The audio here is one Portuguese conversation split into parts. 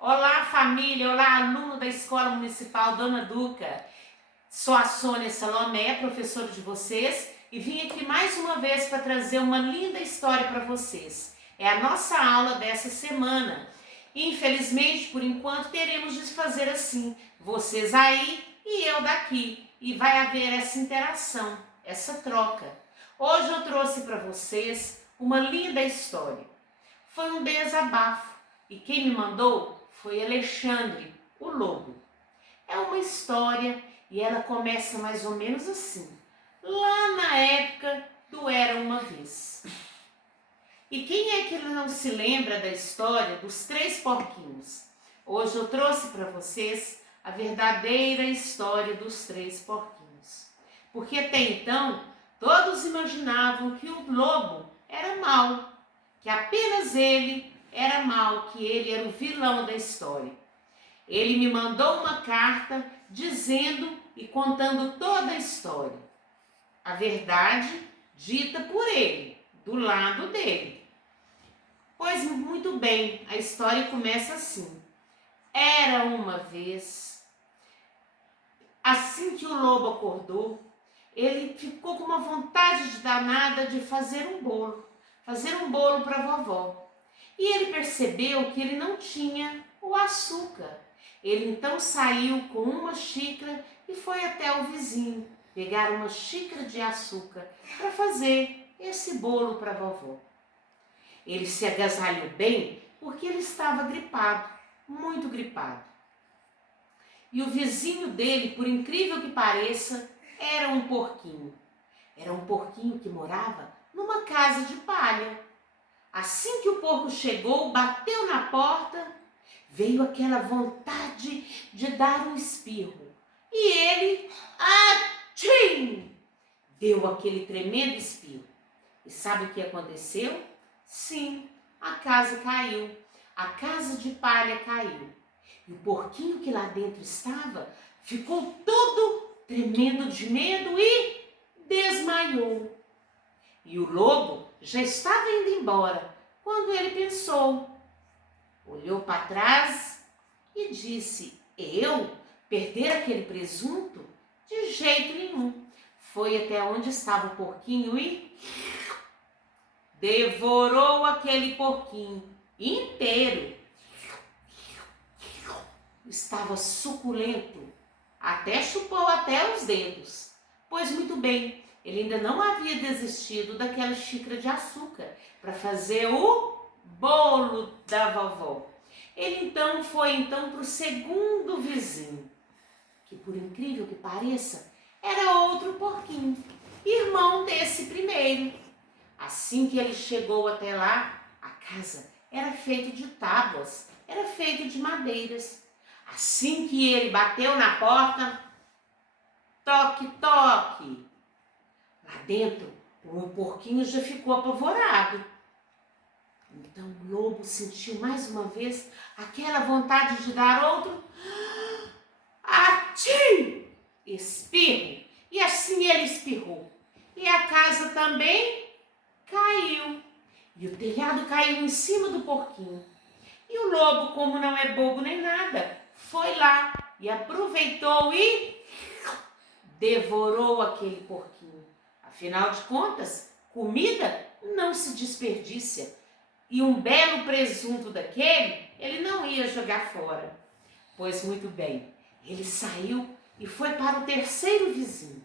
Olá, família! Olá, aluno da Escola Municipal Dona Duca. Sou a Sônia Salomé, professora de vocês, e vim aqui mais uma vez para trazer uma linda história para vocês. É a nossa aula dessa semana. Infelizmente, por enquanto, teremos de fazer assim, vocês aí e eu daqui. E vai haver essa interação, essa troca. Hoje eu trouxe para vocês uma linda história. Foi um desabafo e quem me mandou foi Alexandre, o lobo. É uma história e ela começa mais ou menos assim, lá na época do Era Uma Vez. E quem é que não se lembra da história dos três porquinhos? Hoje eu trouxe para vocês a verdadeira história dos três porquinhos. Porque até então, todos imaginavam que o lobo era mau, que apenas ele era mau, que ele era o vilão da história. Ele me mandou uma carta dizendo e contando toda a história. A verdade dita por ele, do lado dele. Pois muito bem, a história começa assim. Era uma vez, assim que o lobo acordou, ele ficou com uma vontade de danada de fazer um bolo para a vovó. E ele percebeu que ele não tinha o açúcar. Ele então saiu com uma xícara e foi até o vizinho pegar uma xícara de açúcar para fazer esse bolo para a vovó. Ele se agasalhou bem porque ele estava gripado, muito gripado. E o vizinho dele, por incrível que pareça, era um porquinho. Era um porquinho que morava numa casa de palha. Assim que o porco chegou, bateu na porta, veio aquela vontade de dar um espirro. E ele, atchim, deu aquele tremendo espirro. E sabe o que aconteceu? Sim, a casa caiu. A casa de palha caiu. E o porquinho que lá dentro estava ficou todo tremendo de medo e desmaiou. E o lobo já estava indo embora quando ele pensou. Olhou para trás e disse: eu perder aquele presunto? De jeito nenhum. Foi até onde estava o porquinho e devorou aquele porquinho inteiro. Estava suculento, até chupou até os dedos. Pois muito bem, ele ainda não havia desistido daquela xícara de açúcar para fazer o bolo da vovó. Ele então foi para o segundo vizinho, que por incrível que pareça, era outro porquinho, irmão desse primeiro. Assim que ele chegou até lá, a casa era feita de tábuas, era feita de madeiras. Assim que ele bateu na porta, toque, toque. Lá dentro, o porquinho já ficou apavorado. Então o lobo sentiu mais uma vez aquela vontade de dar outro atim, espirro. E assim ele espirrou. E a casa também caiu. E o telhado caiu em cima do porquinho. E o lobo, como não é bobo nem nada, foi lá e aproveitou e devorou aquele porquinho. Afinal de contas, comida não se desperdiça. E um belo presunto daquele, ele não ia jogar fora. Pois muito bem, ele saiu e foi para o terceiro vizinho.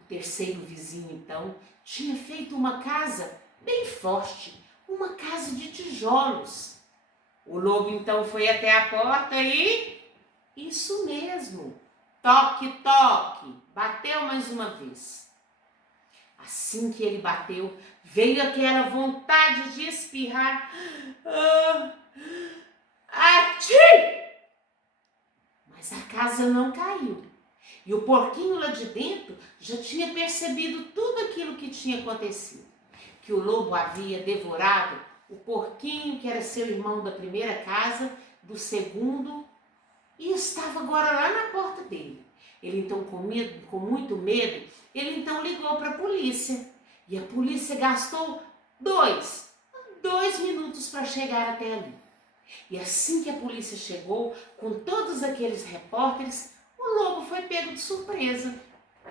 O terceiro vizinho, então, tinha feito uma casa bem forte, uma casa de tijolos. O lobo, então, foi até a porta e... isso mesmo, toque, toque, bateu mais uma vez. Assim que ele bateu, veio aquela vontade de espirrar. Atchim! Mas a casa não caiu. E o porquinho lá de dentro já tinha percebido tudo aquilo que tinha acontecido. Que o lobo havia devorado o porquinho, que era seu irmão da primeira casa, do segundo, e estava agora lá na porta dele. Ele então, com muito medo, ele então ligou para a polícia. E a polícia gastou dois minutos para chegar até ali. E assim que a polícia chegou, com todos aqueles repórteres, o lobo foi pego de surpresa.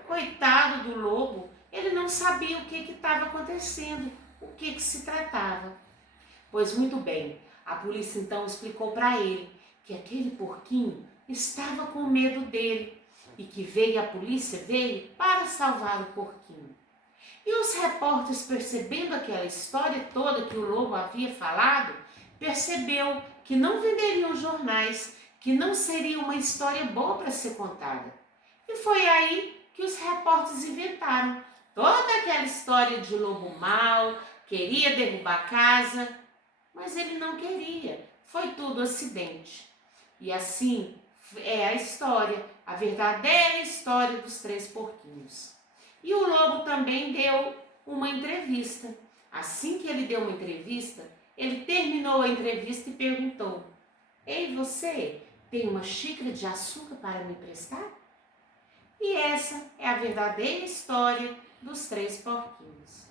Coitado do lobo, ele não sabia o que estava acontecendo, o que se tratava. Pois muito bem, a polícia então explicou para ele que aquele porquinho estava com medo dele e que a polícia veio para salvar o porquinho. E os repórteres, percebendo aquela história toda que o lobo havia falado, percebeu que não venderiam jornais, que não seria uma história boa para ser contada. E foi aí que os repórteres inventaram toda aquela história de lobo mau, queria derrubar a casa, mas ele não queria, foi tudo acidente. E assim é a história, a verdadeira história dos três porquinhos. E o lobo também deu uma entrevista. Assim que ele deu uma entrevista, ele terminou a entrevista e perguntou: Ei, você, tem uma xícara de açúcar para me emprestar? E essa é a verdadeira história dos três porquinhos.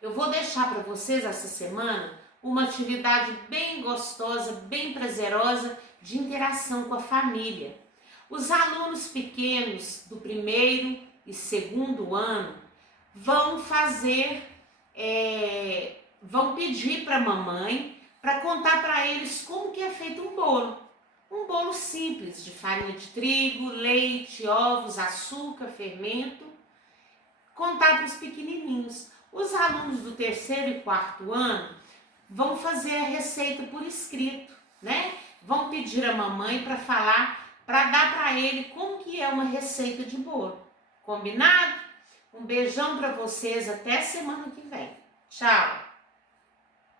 Eu vou deixar para vocês essa semana uma atividade bem gostosa, bem prazerosa de interação com a família. Os alunos pequenos do primeiro e segundo ano vão vão pedir para a mamãe para contar para eles como que é feito um bolo. Um bolo simples de farinha de trigo, leite, ovos, açúcar, fermento. Contar para os pequenininhos. Os alunos do terceiro e quarto ano vão fazer a receita por escrito, né? Vão pedir à mamãe para falar, para dar para ele como que é uma receita de bolo. Combinado? Um beijão para vocês, até semana que vem. Tchau!